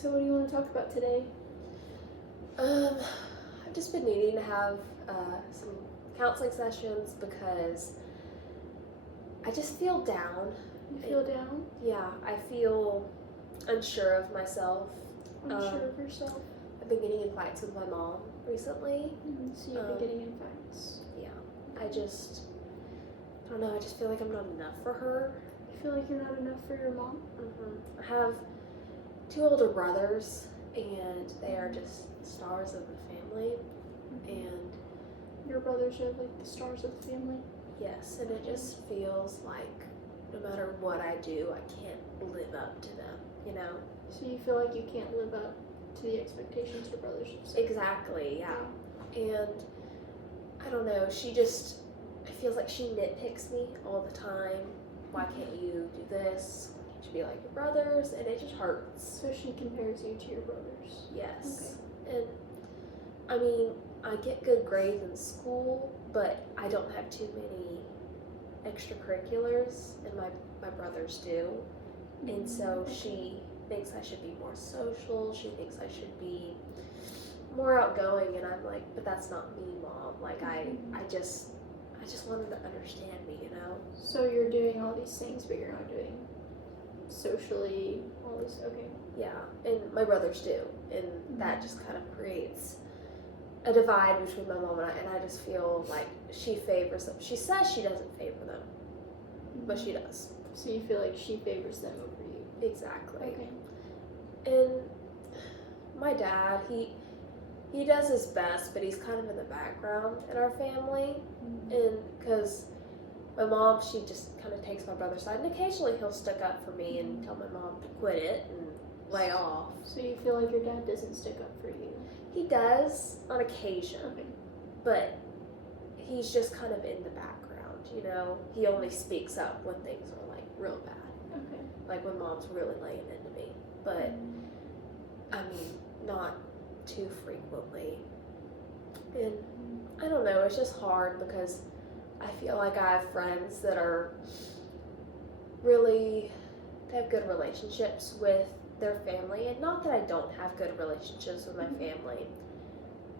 So what do you want to talk about today? I've just been needing to have some counseling sessions because I just feel down. You feel down? Yeah, I feel unsure of myself. Unsure of yourself? I've been getting in fights with my mom recently. So you've been getting in fights? Yeah, I don't know, I just feel like I'm not enough for her. You feel like you're not enough for your mom? I have 2 older brothers, and they are just stars of the family, and your brothers are like the stars of the family? yes, and it just feels like no matter what I do, I can't live up to them, you know? So you feel like you can't live up to the expectations your brothers have set? Exactly, yeah. And I don't know, it feels like she nitpicks me all the time. Why can't you do this? Why can't you be like your brothers? And it just hurts. So she compares you to your brothers? Yes. Okay. And I mean, I get good grades in school, but I don't have too many extracurriculars, and my brothers do. And so she thinks I should be more social. She thinks I should be more outgoing, and I'm like, but that's not me, Mom. Like I just wanted to understand me, you know? So you're doing all these things, but you're not doing socially all this. Okay. Yeah, and my brothers do, and that just kind of creates a divide between my mom and I just feel like she favors them. She says she doesn't favor them, but she does. So you feel like she favors them over you? Exactly. Okay. And my dad, he does his best, but he's kind of in the background in our family, and because my mom, she just kind of takes my brother's side, and occasionally he'll stick up for me and tell my mom to quit it and lay off. So you feel like your dad doesn't stick up for you? He does on occasion, Okay. but he's just kind of in the background, you know? He only speaks up when things are like real bad. Okay. Like when Mom's really laying into me. But I mean, not too frequently. And I don't know, it's just hard because I feel like I have friends that are they have good relationships with their family, and not that I don't have good relationships with my family,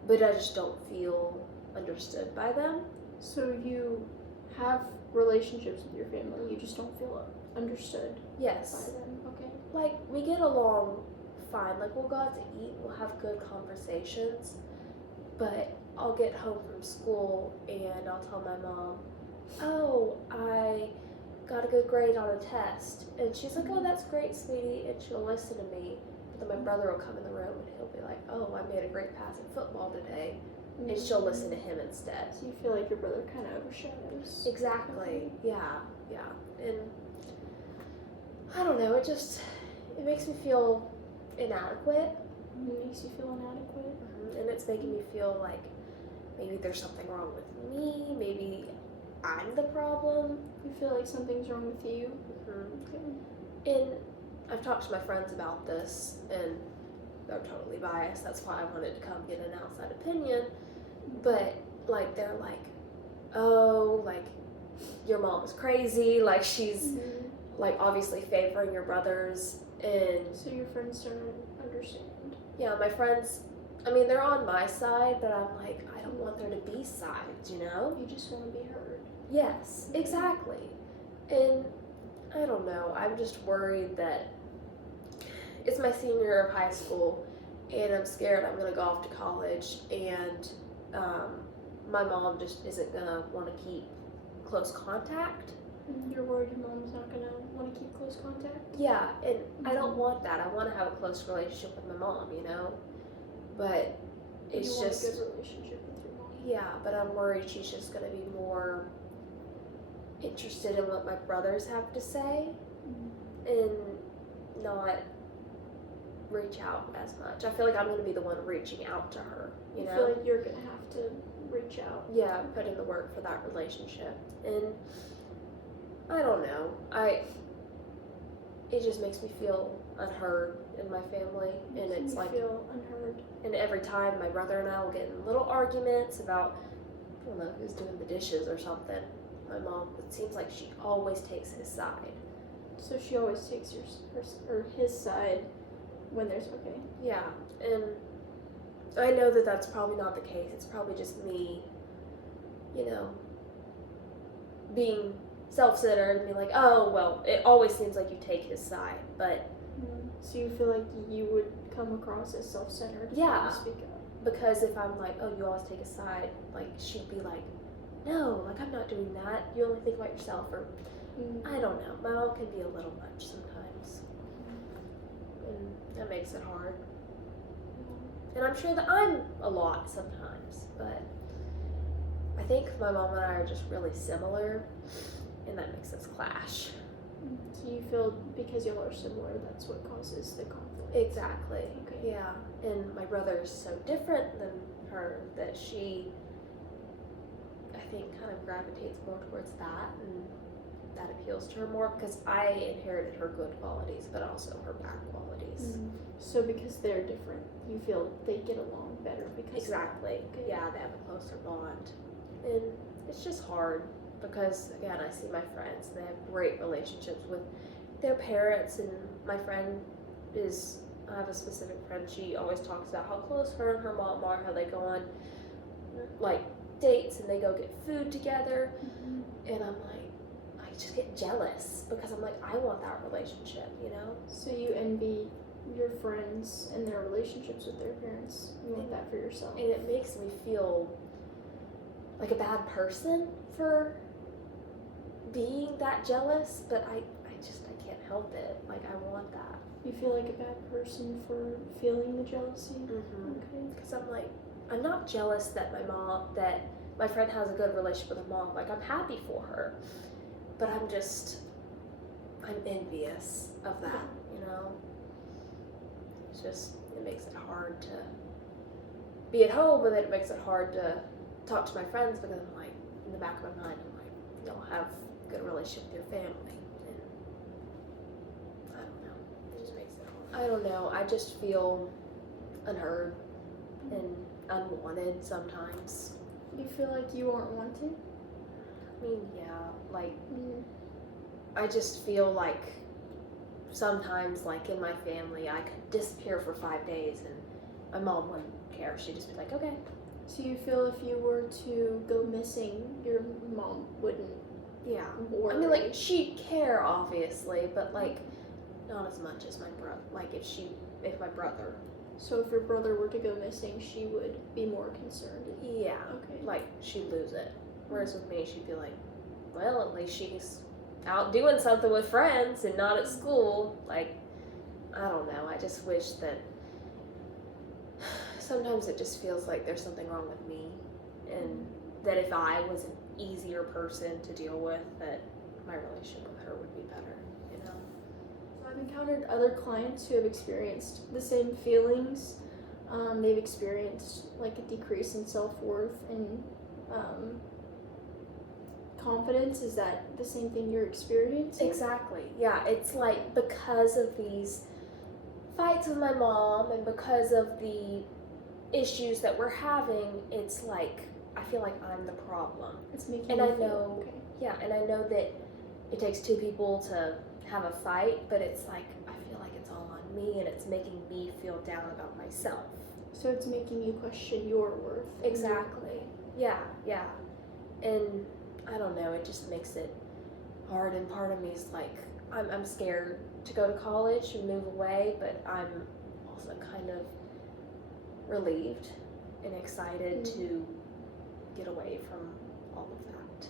but I just don't feel understood by them. So you have relationships with your family, you just don't feel understood Yes. by them? Okay. Like, we get along fine. Like, we'll go out to eat, we'll have good conversations, but I'll get home from school and I'll tell my mom, oh, I got a good grade on a test. And she's like, oh, that's great, sweetie. And she'll listen to me. But then my brother will come in the room and he'll be like, oh, I made a great pass in football today. And she'll listen to him instead. So you feel like your brother kind of overshadows? Exactly. Yeah. And I don't know, it makes me feel inadequate. It makes you feel inadequate? And it's making me feel like maybe there's something wrong with me, maybe I'm the problem. You feel like something's wrong with you? Okay. And I've talked to my friends about this, and they're totally biased. That's why I wanted to come get an outside opinion. But, like, they're like, oh, like, your mom is crazy. Like, she's, like, obviously favoring your brothers. And so your friends don't understand? Yeah, my friends, I mean, they're on my side, but I'm like, I don't want there to be sides, you know? You just want to be heard. Yes, exactly. And I don't know, I'm just worried that it's my senior year of high school, and I'm scared I'm going to go off to college, and my mom just isn't going to want to keep close contact. You're worried your mom's not going to want to keep close contact? Yeah, and I don't want that. I want to have a close relationship with my mom, you know? But it's you want just a good relationship with your mom? Yeah, but I'm worried she's just going to be more interested in what my brothers have to say and not reach out as much. I feel like I'm going to be the one reaching out to her, you know? I feel like you're going to have to reach out. Yeah, put in the work for that relationship. And I don't know. It just makes me feel unheard in my family, and it's like feel unheard. And every time my brother and I will get in little arguments about, I don't know, who's doing the dishes or something. My mom, it seems like she always takes his side. So she always takes his side, when there's okay. Yeah, and I know that that's probably not the case. It's probably just me, being self-centered and being like, oh, well, it always seems like you take his side. But So you feel like you would come across as self-centered? Yeah. When you speak up. because if I'm like, oh, you always take his side, like, she'd be like, no, like, I'm not doing that. You only think about yourself. Or, I don't know. My mom can be a little much sometimes. And that makes it hard. And I'm sure that I'm a lot sometimes, but I think my mom and I are just really similar, and that makes us clash. So you feel because y'all are similar, that's what causes the conflict. Exactly. Okay. Yeah. And my brother is so different than her that she, I think, kind of gravitates more towards that, and that appeals to her more because I inherited her good qualities, but also her bad qualities. So because they're different, you feel they get along better because Exactly. Okay. Yeah, they have a closer bond. And it's just hard because, again, I see my friends, they have great relationships with their parents, and my friend is, I have a specific friend, she always talks about how close her and her mom are, how they go on, like, dates and they go get food together, and I'm like, I just get jealous because I'm like, I want that relationship, So you envy your friends and their relationships with their parents. You want that for yourself. And it makes me feel like a bad person for being that jealous, but I can't help it. Like, I want that. You feel like a bad person for feeling the jealousy? Mm-hmm. Okay. Because I'm like, I'm not jealous that my friend has a good relationship with her mom. Like, I'm happy for her, but I'm envious of that, it makes it hard to be at home, but then it makes it hard to talk to my friends because I'm like, in the back of my mind, I'm like, y'all have a good relationship with your family, and I don't know, it just makes it hard. I don't know, I just feel unheard and unwanted sometimes. You feel like you aren't wanted? I mean, yeah, like, I just feel like sometimes, like, in my family, I could disappear for 5 days and my mom wouldn't care. She'd just be like, okay. So you feel if you were to go missing, your mom wouldn't Yeah. worry? I mean, like, she'd care, obviously, but, like, not as much as my brother. Like, if my brother. So if your brother were to go missing, she would be more concerned? Yeah. Okay. Like, she'd lose it. Whereas with me, she'd be like, well, at least she's out doing something with friends and not at school. Like, I don't know. I just wish that sometimes it just feels like there's something wrong with me, and that if I was an easier person to deal with, that my relationship with her would be better, So I've encountered other clients who have experienced the same feelings. They've experienced like a decrease in self-worth and confidence. Is that the same thing you're experiencing? Exactly. Yeah, it's like because of these fights with my mom and because of the issues that we're having, it's like I feel like I'm the problem. It's making And you I feel know- okay. Yeah, and I know that it takes two people to have a fight, but it's like I feel like it's all on me and it's making me feel down about myself. So it's making you question your worth. Exactly. Yeah. And I don't know, it just makes it hard, and part of me is like I'm scared to go to college and move away, but I'm also kind of relieved and excited to get away from all of that.